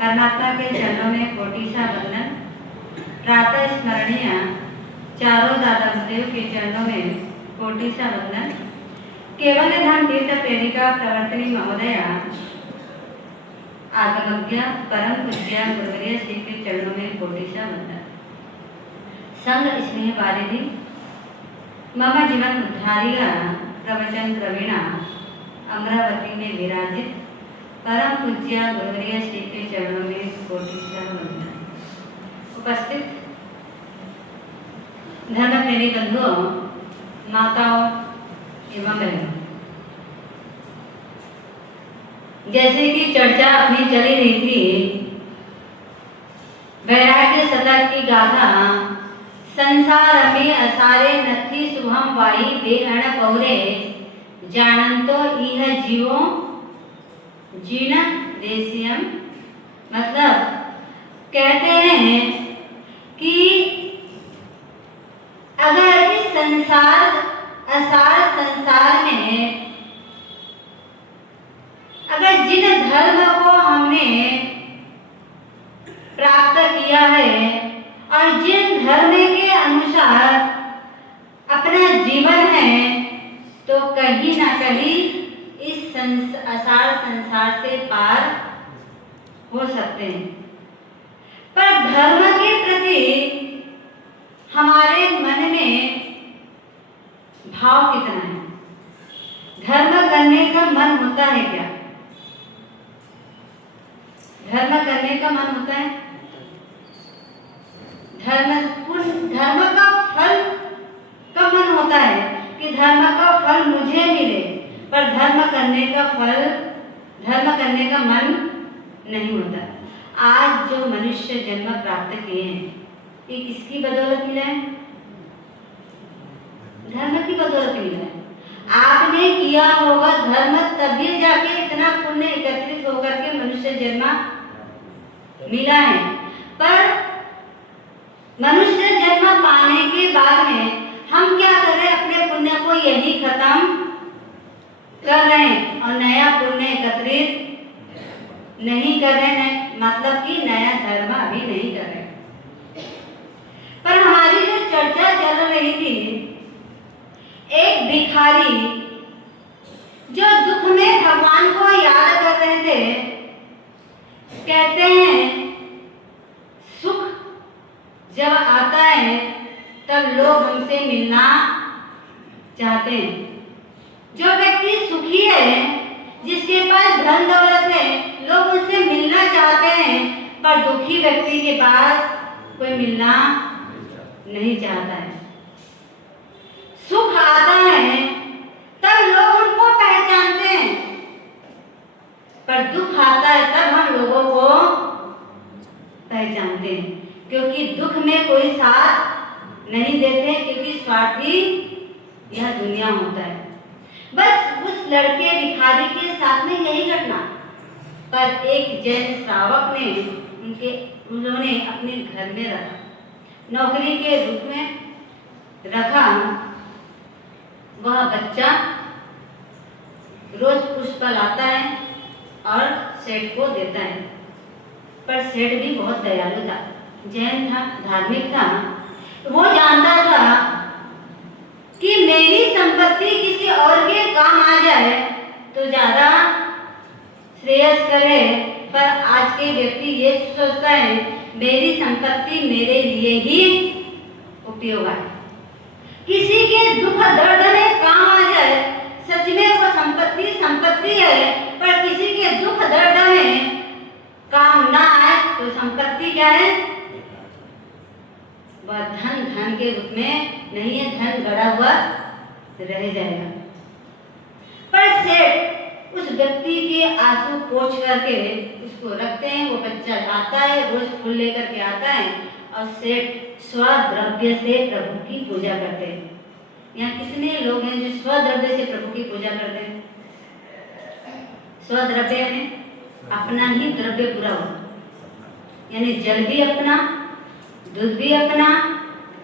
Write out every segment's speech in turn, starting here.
परमात्मा के चरणों में कोटि सा वंदन। प्रातः स्मरणीय चारों दादा गुरुदेव के चरणों में कोटि सा वंदन। केवल धाम तीर्थ प्रेरिका प्रवर्तनी महोदया आगमज्ञ परम पूज्य गुरुवर्य श्री के चरणों में कोटि सा वंदन। संग स्नेह वारिधि मम जीवन उद्धारिका प्रवचन प्रवीणा अमरावती में विराजित परम पूज्य गुरुवर्य श्री के चरणों में कोटि सा वंदन। उपस्थित धर्म प्रेमी बंधुओं, माताओं एवं बहनों, जैसे कि चर्चा अपनी चली रही थी, वैराग्य सतत की गाथा संसार में असारे नथी शुभम वाई बेअण पौरे जानंतो इह जीवो जीन देशियम। मतलब कहते हैं कि अगर इस संसार असार संसार में अगर जिन धर्म को हमने प्राप्त किया है और जिन धर्म के अनुसार अपना जीवन है, तो कहीं ना कहीं इस असार संसार से पार हो सकते हैं। पर धर्म के प्रति हमारे मन में भाव कितना है? धर्म करने का मन होता है क्या? धर्म करने का मन होता है? धर्म का फल का मन होता है कि धर्म का फल मुझे मिले, पर धर्म करने का मन नहीं होता। आज जो मनुष्य जन्म प्राप्त किए हैं, ये किसकी बदौलत मिला है? धर्म की बदौलत मिला है। आपने किया होगा धर्म, तभी जाके इतना पुण्य एकत्रित होकर के मनुष्य जन्म मिला है। पर मनुष्य जन्म पाने के बाद में हम क्या कर रहे हैं? अपने पुण्य को यही खत्म कर रहे हैं और नया पुण्य एकत्रित नहीं कर रहे हैं। मतलब कि नया धर्म अभी नहीं कर रहे। पर हमारी जो चर्चा चल रही थी, एक भिखारी जो दुख में भगवान को याद कर रहे थे, कहते हैं सुख जब आता है तब लोग हमसे मिलना चाहते हैं। जो व्यक्ति सुखी है, जिसके पास धन दौलत है, लोग उससे मिलना चाहते हैं। पर दुखी व्यक्ति के पास कोई मिलना नहीं चाहता है। सुख आता है तब लोग हमको पहचानते हैं, पर दुख आता है तब हम लोगों को पहचानते हैं। क्योंकि दुख में कोई साथ नहीं देते, क्योंकि स्वार्थी यह दुनिया होता है। बस उस लड़के भिखारी के साथ में यही घटना। पर एक जैन श्रावक ने उन्होंने अपने घर में रखा, नौकरी के रूप में रखा। वह बच्चा रोज पुष्प लाता है और सेठ को देता है। पर सेठ भी बहुत दयालु था, जैन था, धार्मिक था। वो जानता था कि मेरी संपत्ति किसी और के काम आ जाए तो ज्यादा श्रेयस्कर है। पर आज के व्यक्ति ये सोचता है मेरी संपत्ति मेरे लिए ही उपयोग आए। किसी के दुख दर्द में काम आ जाए, सच में वो संपत्ति है। पर किसी के दुख दर्द में काम ना आए तो संपत्ति क्या है? वह धन के रूप में नहीं है, धन गड़ा हुआ रह जाएगा। पर सेठ उस व्यक्ति के आंसू पोंछ करके उसको रखते हैं। वो बच्चा आता है, रोज फूल लेकर के आता है और सेठ स्वद्रव्य से प्रभु की पूजा करते हैं। यहाँ कितने लोग हैं जो स्वद्रव्य से प्रभु की पूजा करते हैं? स्वद्रव्य में अपना ही द्रव्य पूरा हो, यानी जल भी अपना, दूध भी अपना,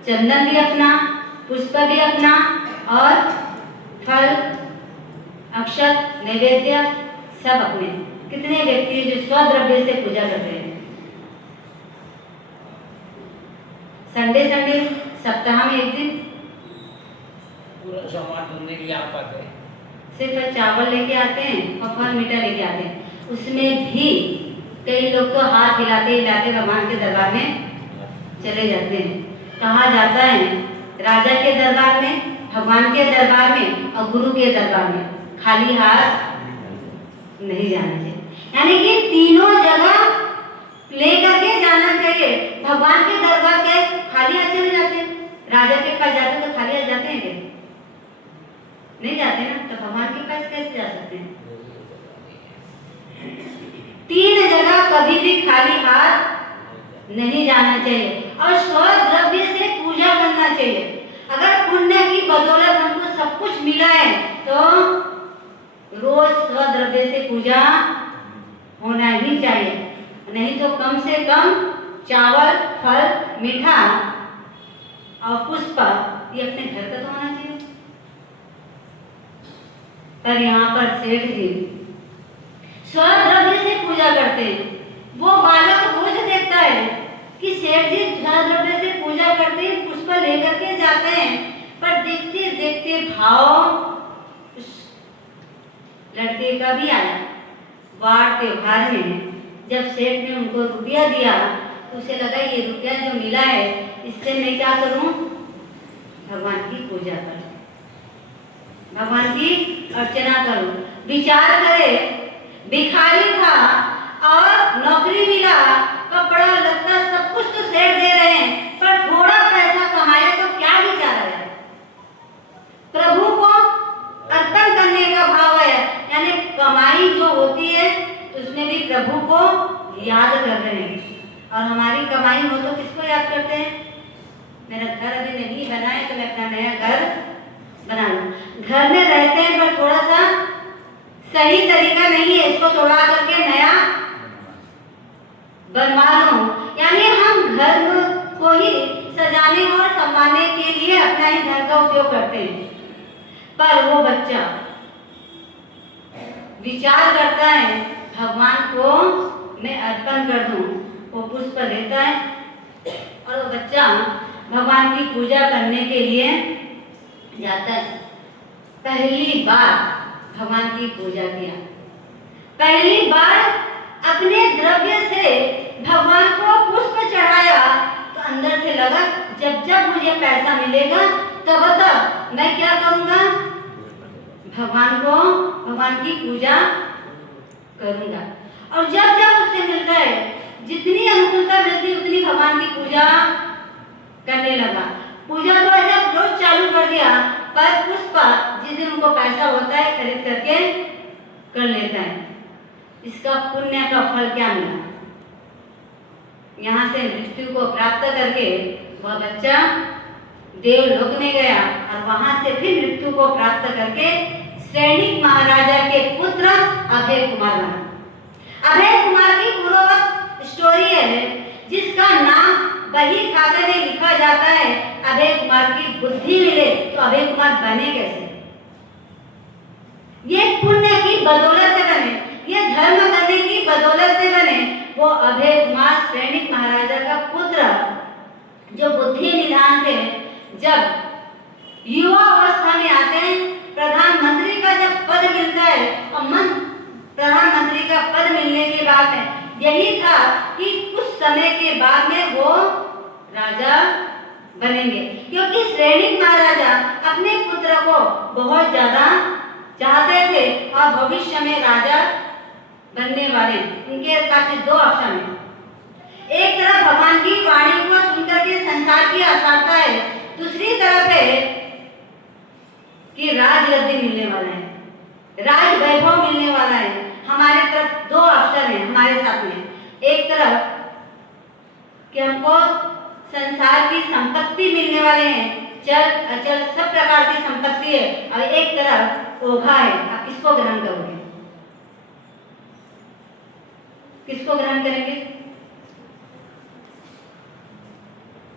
चंदन भी अपना, पुष्प भी अपना और फल, अक्षत, नैवेद्य सब अपने। कितने व्यक्ति जो स्वद्रव्य से पूजा करते हैं? संडे संडे सप्ताह में एक दिन पूरा सामान ढूंढने के लिए आप आते हैं। सिर्फ चावल लेके आते हैं और फल मीठा लेके आते हैं। उसमें भी कई लोग तो हाथ हिलाते हिलाते भगवान के दरबार में चले जाते हैं। कहा जाता है राजा के दरबार में, भगवान के दरबार में और गुरु के दरबार में खाली हाथ नहीं जाना चाहिए। यानी कि तीनों जगह लेकर के जाना चाहिए। भगवान के दरबार के खाली हाथ चले जाते हैं, राजा के पास जाते तो खाली हाथ जाते हैं क्या? नहीं जाते ना, तो भगवान के पास कैसे जा सकते हैं? तीन जगह कभी भी खाली हाथ नहीं जाना चाहिए और स्वद्रव्य से पूजा करना चाहिए। अगर पुण्य की बदौलत हमको सब कुछ मिला है तो रोज स्वद्रव्य से पूजा होना ही चाहिए। नहीं तो कम से कम चावल, फल, मीठा और पुष्प ये अपने घर का तो होना चाहिए। पर यहाँ पर सेठ जी स्वद्रव्य से पूजा करते हैं। वो बालक रोज देखता है कि सेठ जी स्वद्रव्य से पूजा करते हैं, पुष्प लेकर के जाते हैं, पर देखते देखते भाव उस लड़के का भी आया। वार त्योहार में जब सेठ ने उनको रुपया दिया तो उसे लगा ये रुपया जो मिला है इससे मैं क्या करूं? भगवान की पूजा करूं, भगवान की अर्चना करूं। विचार करे, भिखारी था और नौकरी मिला, कपड़ा लत्ता सब कुछ तो सेठ दे रहे हैं, पर थोड़ा पैसा कमाया तो क्या विचार है? प्रभु को अर्पण करने का भाव है। यानी कमाई जो होती है उसमें भी प्रभु को याद कर रहे हैं। और हमारी कमाई हो तो किसको याद करते हैं? मेरा घर अभी नहीं बना है तो मैं अपना नया घर बना लूं। घर में रहते हैं पर थोड़ा सा सही तरीका नहीं है, इसको तोड़ा करके नया बनवा लूं। यानी हम घर को ही सजाने और संवारने के लिए अपना ही धन का उपयोग करते हैं। पर वो बच्चा विचार करता है भगवान को मैं अर्पण कर दूं, वो पुष्प लेता है और वो बच्चा भगवान की पूजा करने के लिए जाता है। पहली बार भगवान की पूजा किया, पहली बार अपने द्रव्य से भगवान को पुष्प चढ़ाया तो अंदर से लगा जब जब मुझे पैसा मिलेगा तब तब मैं क्या करूंगा? भगवान को, भगवान की पूजा करूंगा। और जब जब उससे मिलता है, जितनी अनुकूलता मिलती उतनी भगवान की पूजा करने लगा। पूजा तो ऐसा रोज चालू कर दिया, पर पुष्प जिस दिन उनको पैसा होता है खरीद करके कर लेता है। इसका पुण्य का फल क्या मिला? यहाँ से मृत्यु को प्राप्त करके वह बच्चा देवलोक में गया और वहां से फिर मृत्यु को प्राप्त करके सैनिक महाराजा के पुत्र अभय कुमार बना। अभय कुमार की पूर्ववत स्टोरी है जिसका नाम बही खाते में लिखा जाता है। अभय कुमार की बुद्धि मिले तो अभय कुमार बने कैसे? ये पुण्य की बदौलत से बने, ये धर्म करने की बदौलत से बने। वो अभय कुमार सैनिक महाराजा का पुत्र जो बुद्धि निधान थे, जब युवा अवस्था में आते हैं, प्रधानमंत्री का जब पद मिलता है और प्रधानमंत्री का पद मिलने के बाद में यही था कि कुछ समय के बाद में वो राजा बनेंगे, क्योंकि सैनिक महाराजा अपने पुत्र को बहुत ज्यादा चाहते थे और भविष्य में राजा बनने वाले। उनके पास में दो ऑप्शन है। एक तरफ भगवान की वाणी को सुनकर के संसार की आशाता है, दूसरी तरफ है कि राज गद्दी मिलने वाला है, राज वैभव मिलने वाला है। हमारे तरफ दो ऑप्शन है हमारे साथ में। एक तरफ कि हमको संसार की संपत्ति मिलने वाले हैं, चल अचल सब प्रकार की संपत्ति है, और एक तरफ ओघा है। आप किसको ग्रहण करोगे? किसको ग्रहण करेंगे?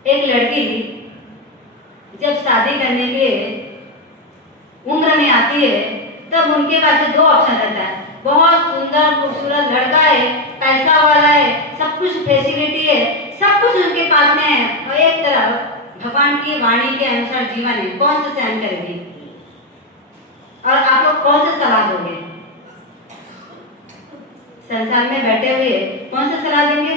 एक लड़की जब शादी करने के उम्र में आती है तब उनके पास दो ऑप्शन रहता है। बहुत सुंदर खूबसूरत लड़का है, पैसा वाला है, सब कुछ फैसिलिटी है, सब कुछ उसके पास में है, और एक तरफ भगवान की वाणी के अनुसार जीवन है, कौन सा सहन करेंगे? और आप लोग कौन सा सलाह दोगे? संसार में बैठे हुए कौन सा सलाह देंगे?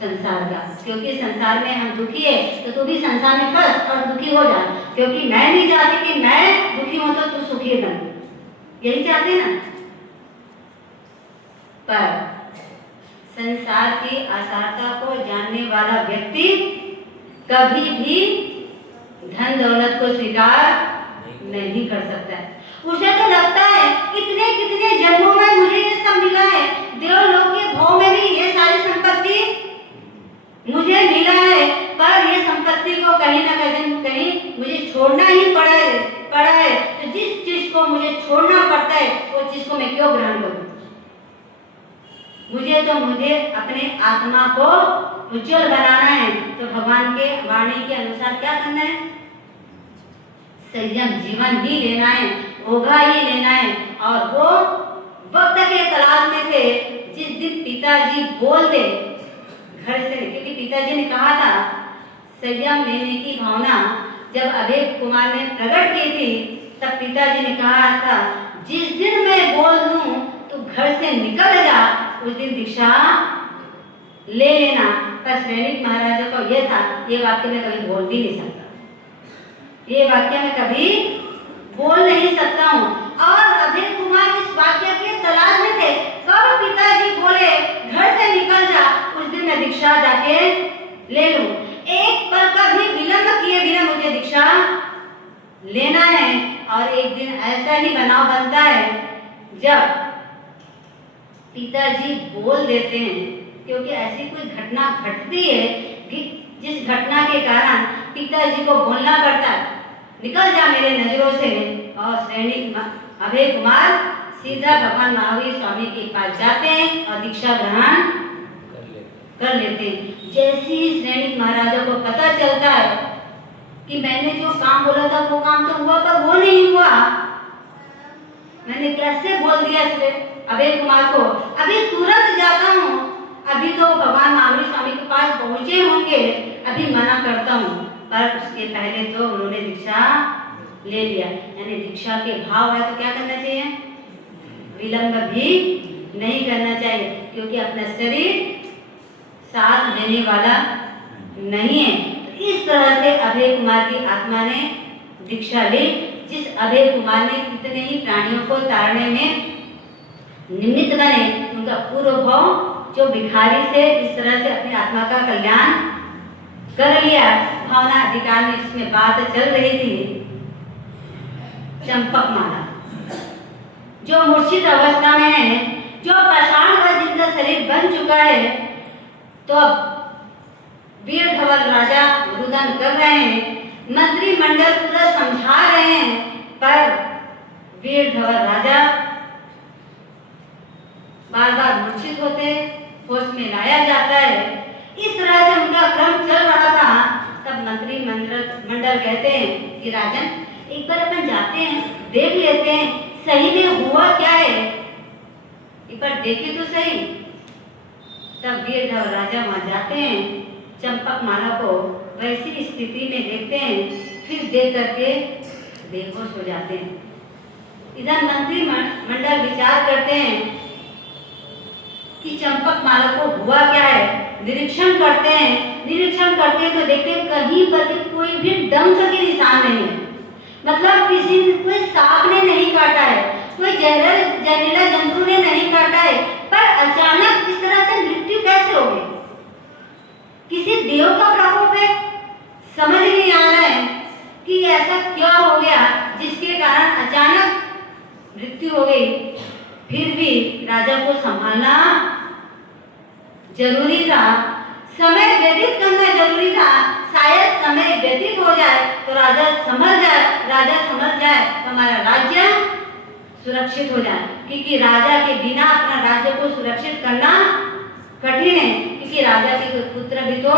संसार का, क्योंकि संसार में हम दुखी है तो तू भी संसार में फंस और दुखी हो जा, क्योंकि मैं नहीं चाहती कि मैं दुखी हूं तो तू सुखी बन, यही चाहते ना। पर संसार की असारता को जानने वाला व्यक्ति कभी भी धन दौलत को स्वीकार नहीं कर सकता है। उसे तो लगता है कितने कितने जन्मों में मुझे ये सब मिला है, देवलोक के भाव में भी ये सारी संपत्ति मुझे मिला है, पर ये संपत्ति को कहीं ना कहीं मुझे छोड़ना ही पड़ा है। तो जिस चीज को मुझे छोड़ना पड़ता है वो चीज को मैं क्यों ग्रहण करूं? मुझे अपने आत्मा को उज्जवल बनाना है, तो भगवान के वाणी के अनुसार क्या करना है? संयम जीवन ही लेना है, ओघा ही लेना है। और वो वक्त के तलाश में थे जिस दिन पिताजी बोल दे घर से, क्योंकि पिताजी ने कहा था संयम लेने की भावना जब अभय कुमार ने प्रकट की थी, तब पिताजी ने कहा था जिस दिन मैं बोल दूं तो घर से निकल जा, उस दिन दीक्षा ले लेना। पर सैनिक महाराजा को यह था, ये वाक्य में कभी बोल भी नहीं सकता, ये वाक्य में कभी बोल नहीं सकता हूँ। और अभय कुमार इस वाक्य के तलाश में थे, कब पिताजी बोले घर से निकल जा, उस दिन मैं दीक्षा जाके ले लूं। एक पल का भी विलंब किए बिना मुझे दीक्षा लेना है। और एक दिन ऐसा ही बनाव बनता है जब पिताजी बोल देते हैं, क्योंकि ऐसी कोई घटना घटती है जिस घटना के कारण पिताजी को बोलना पड़ता है निकल जा मेरे नजरों से। और सैनिक अभय कुमार सीधा भगवान महावीर स्वामी के पास जाते हैं और दीक्षा ग्रहण कर लेते हैं। जैसे ही सैनिक महाराजा को पता चलता है कि मैंने जो काम बोला था वो काम तो हुआ पर वो नहीं हुआ, मैंने कैसे बोल दिया अभय कुमार को, अभी तुरंत जाता हूँ, अभी तो भगवान महावीर स्वामी के पास पहुंचे होंगे, अभी मना करता हूँ। पर उसके पहले तो उन्होंने दीक्षा ले लिया, यानी दीक्षा के भाव है तो क्या करना चाहिए? विलंब भी नहीं करना चाहिए, क्योंकि अपना शरीर साथ देने वाला नहीं है। तो इस तरह से अभय कुमार की आत्मा ने दीक्षा ली, जिस अभय कुमार ने कितने ही प्राणियों को तारने में निमित्त बने। उनका पूर्व भाव जो भिखारी से इस तरह से अपनी आत्मा का कल्याण कर लिया। भावना अधिकार में जिसमें बात चल रही थी, चंपक माला जो मूर्छित अवस्था में है, जो पाषाण का जिनका शरीर बन चुका है, तो वीर धवल राजा रुदन कर रहे हैं, मंत्रिमंडल पूरा समझा रहे हैं, पर वीर धवल राजा बार बार मूर्छित होते, होश में लाया जाता है। इस तरह से उनका क्रम चल रहा था। तब मंत्रिमंडल कहते हैं कि राजन एक बार अपन जाते हैं, देख लेते हैं सही में हुआ क्या है, एक बार देखे तो सही। तब वीर धवल राजा वहां जाते हैं, चंपक माला को वैसी स्थिति में देखते हैं, फिर देख करके बेहोश हो जाते हैं। इधर मंत्रिमंडल विचार करते हैं कि चंपक माला को हुआ क्या है, निरीक्षण करते हैं तो देखते हैं कहीं पर भी कोई भी डंक के निशान नहीं है, मतलब कोई सांप ने नहीं काटा है, कोई जहरीला जंतु ने नहीं काटा है, पर अचानक इस तरह से मृत्यु कैसे हो गई? किसी देव का प्रकोप है? समझ नहीं आ रहा है कि ऐसा क्या हो गया जिसके कारण अचानक मृत्यु हो गई। फिर भी राजा को संभालना जरूरी था, समय व्यतीत करना जरूरी था। शायद समय व्यतीत हो जाए तो राजा समझ जाए तो हमारा राज्य सुरक्षित हो जाए, क्योंकि राजा के बिना अपना राज्य को सुरक्षित करना कठिन है, क्योंकि राजा के पुत्र भी तो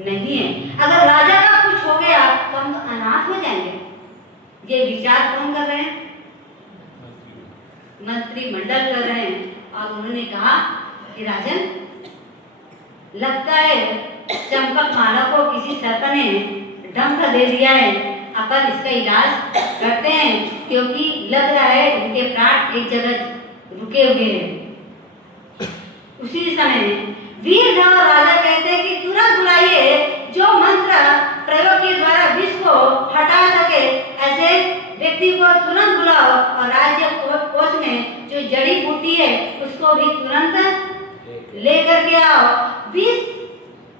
नहीं है। अगर राजा का कुछ हो गया तो हम तो अनाथ हो जाएंगे। ये विचार कौन कर रहे हैं? मंत्रिमंडल कर रहे हैं और उन्होंने कहा कि राजन, लगता है चंपक माला को किसी सर्प ने डंक दे दिया है, अपन इसका इलाज करते हैं, क्योंकि लग रहा है इनके प्राण एक जगह रुके हुए हैं। उसी समय वीरधवल राजा कहते हैं कि तुरंत बुलाइए जो मंत्र प्रयोग के द्वारा विष को हटा सके, ऐसे व्यक्ति को तुरंत बुलाओ और राज्य कोष में जो जड़ी बूटी है उसको भी तुरंत लेकर के आओ। विष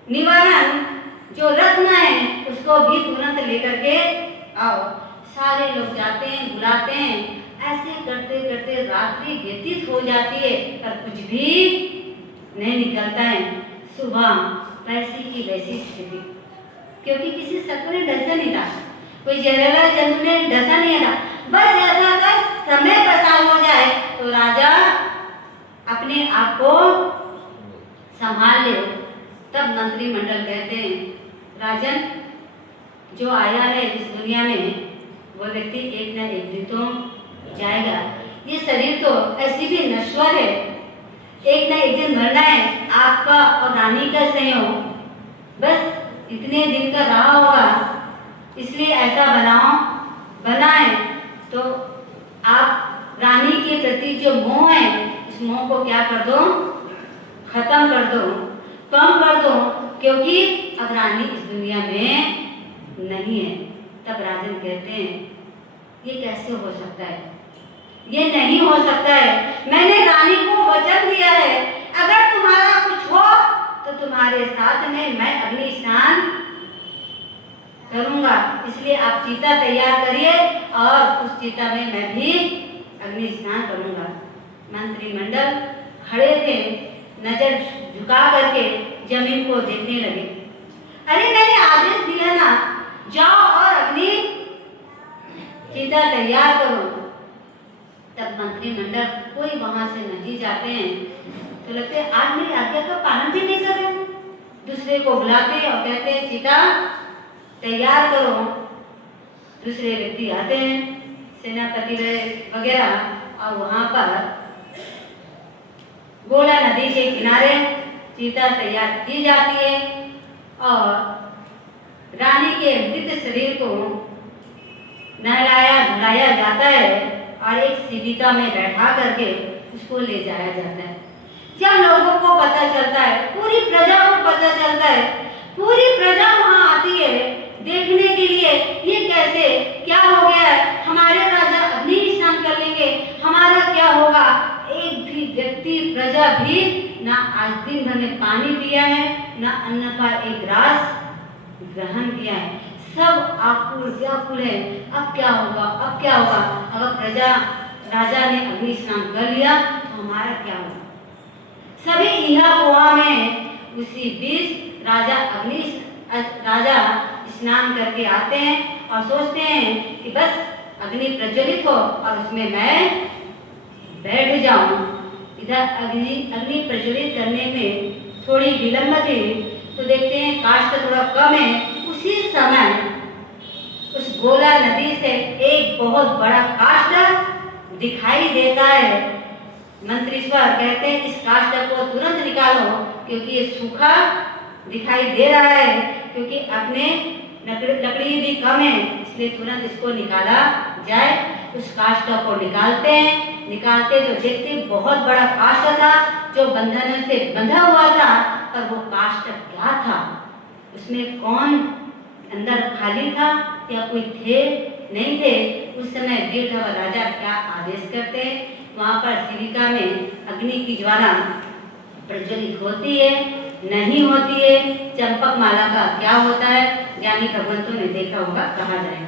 निवारण जो रत्न है उसको भी तुरंत लेकर के आओ। सारे लोग जाते हैं, बुलाते हैं, ऐसे करते करते रात्रि व्यतीत हो जाती है पर कुछ भी नहीं निकलता है। सुबह वैसी की वैसी स्थिति, क्योंकि किसी सर्प ने डसा नहीं था, कोई जहरीला जंतु ने डसा नहीं था। बस ऐसा था समय पसार हो जाए तो राजा अपने आप को संभाल ले। तब मंत्रिमंडल कहते हैं, राजन, जो आया है इस दुनिया में वो व्यक्ति एक न एक दिन तो जाएगा। ये शरीर तो ऐसी भी नश्वर है, एक न एक दिन मरना है। आपका और रानी का संयोग बस इतने दिन का रहा होगा, इसलिए ऐसा बनाए तो आप रानी के प्रति जो मोह है उस मोह को क्या कर दो, खत्म कर दो, कम कर दो, क्योंकि अब रानी इस दुनिया में नहीं है। तब राजन कहते हैं, ये कैसे हो सकता है, ये नहीं हो सकता है। मैंने रानी को वचन दिया है, अगर तुम्हारा कुछ हो तो तुम्हारे साथ में मैं अग्नि स्नान करूंगा, इसलिए आप चीता तैयार करिए और उस चीता में मैं भी अग्नि स्नान करूंगा। मंत्रिमंडल खड़े थे, नजर झुका करके जमीन को देखने लगे। अरे मैंने आदेश दिया ना, जाओ और अग्नि चीता तैयार करो। तब मंत्रिमंडल कोई वहां से नहीं जाते हैं तो लगते आज मेरी आज्ञा का पालन भी नहीं कर रहे। दूसरे को बुलाते और कहते हैं चीता तैयार करो। दूसरे व्यक्ति आते हैं, सेनापति वगैरह, और वहां पर गोला नदी के किनारे चीता तैयार की जाती है और रानी के मृत शरीर को नहलाया धुलाया जाता है और एक शिविका में बैठा करके उसको ले जाया जाता है। जब लोगों को पता चलता है, पूरी प्रजा को पता चलता है, पूरी प्रजा वहां आती है देखने के लिए, ये कैसे, क्या हो गया है, हमारे राजा अग्नि स्नान कर लेंगे, हमारा क्या होगा। एक भी व्यक्ति, प्रजा भी ना आज दिन भर में पानी पिया है, ना अन्न का एक ग्रास ग्रहण किया है। सब आकुल व्याकुल है, अब क्या होगा, अब क्या होगा। अगर प्रजा राजा ने अग्नि स्नान कर लिया तो हमारा क्या होगा। सभी इहा कुआ में उसी बीच राजा स्नान करके आते हैं और सोचते हैं कि बस अग्नि प्रज्वलित हो और उसमें मैं बैठ जाऊं। इधर अग्नि प्रज्वलित करने में थोड़ी विलंब थी तो देखते हैं काष्ठ थोड़ा कम है। उसी समय उस गोला नदी से एक बहुत बड़ा काष्ठ दिखाई देता है। मंत्रीश्वर कहते हैं इस काष्ठ को तुरंत निकालो, क्योंकि ये सूखा दिखाई दे रहा है, क्योंकि अपने लकड़ी भी कम है, इसलिए तुरंत इसको निकाला जाए। उस काष्ठ को निकालते तो देखते बहुत बड़ा काष्ठ था जो बंधन से बंधा हुआ था। पर वो काष्ठ क्या था, उसमें कौन अंदर खाली था या कोई थे नहीं थे। उस समय वीरधवल राजा क्या आदेश करते हैं, वहाँ पर शिविका में अग्नि की ज्वाला प्रज्वलित होती है, नहीं होती है। चंपक माला का क्या होता है, ज्ञानी भगवंतों ने देखा होगा, कहा जाए।